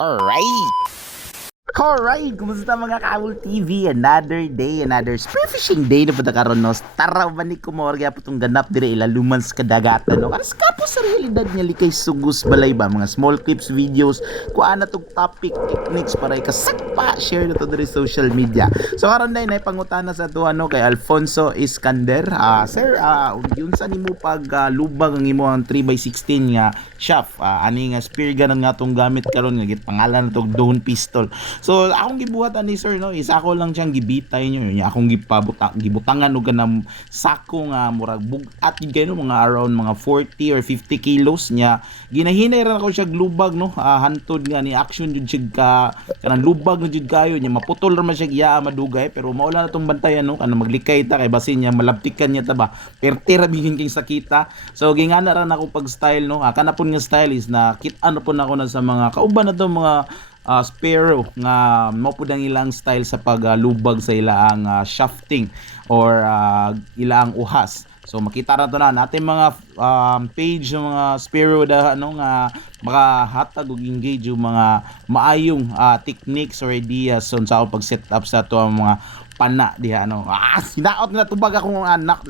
Alright! Alright! Kumusta mga Kaul TV? Another day, another spearfishing day na punta karon no. Tara ba ni kumorga po itong ganap dire ilaluman sa kadagatan no. Karas ka po sa realidad niya likay sugus balay ba mga small clips, videos, kuan na tong topic, techniques para ikasakpa share na to dire social media. So karon day na pangutana sa to ano kay Alfonso Iskander. Sir, yun sa nimo pag lubag ang imo ang 3x16 nga shaft. Ani nga spear gun nga tong gamit karon nga pangalan na tong Dawn pistol. So akong gibuhatan ni sir no, isa ko lang siyang gibitay niyo. Akong gibutangan og kanang sako nga murag bugat gid kayo mga around mga 40 or 50 kilos niya. Ginahinay ra ko siya glubag no, hantod nga ni action jud siya kanang lubag na jud kayo niya maputol ra man siya giya madugay pero maula na tong bantayan no kanang maglikay ta kay basin niya malabtikan niya ta ba. Perti ra bihin king sakita. So gingana ra nako pag style no. Kana pun nga style is na kit-ano pun ako na sa mga kauban na to mga Sparrow nga mao pud ang ilang style sa paglubag sa ilaang shafting or ilaang uhas. So makita ra to na natin mga page ng mga Sparrow da ano nga makahatag og engage yung mga maayong techniques or ideas on sa pag set up sa to ang mga pana diha ano. Sinaot na tubag akong anak.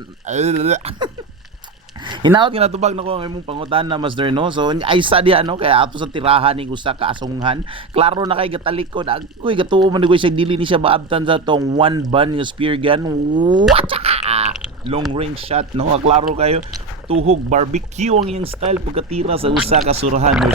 Hinaot nga natubag na ko ang imong pangutan na master no. So ay sa di ano kaya ato sa tirahan ni usa ka asunghan. Klaro na kay gatalikod. Uy gatuo man ko siya dili ni siya maabtan sa tong one bun nga spear gun. Wacha! Long range shot no. Klaro kayo tuhog barbecue ang iyang style pagkatira sa usa ka surahan or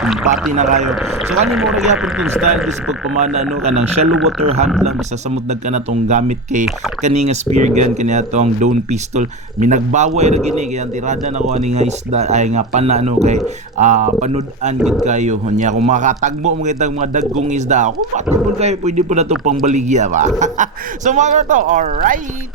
kumpati na kayo. So kani mo ra gyapon tong style sa pagpamana no kanang shallow water hunt lang basta samutdag ka na tong gamit kay kani nga spear gun kani atong Dawn pistol. Minagbaway ra gini kay ang tirada na ko ani nga isda ay nga pana no kay panud-an gid kayo nya kung makatagbo mo kitang mga daggong isda ako patugol kayo pwede po na to pangbaligya ba. So mga to, alright.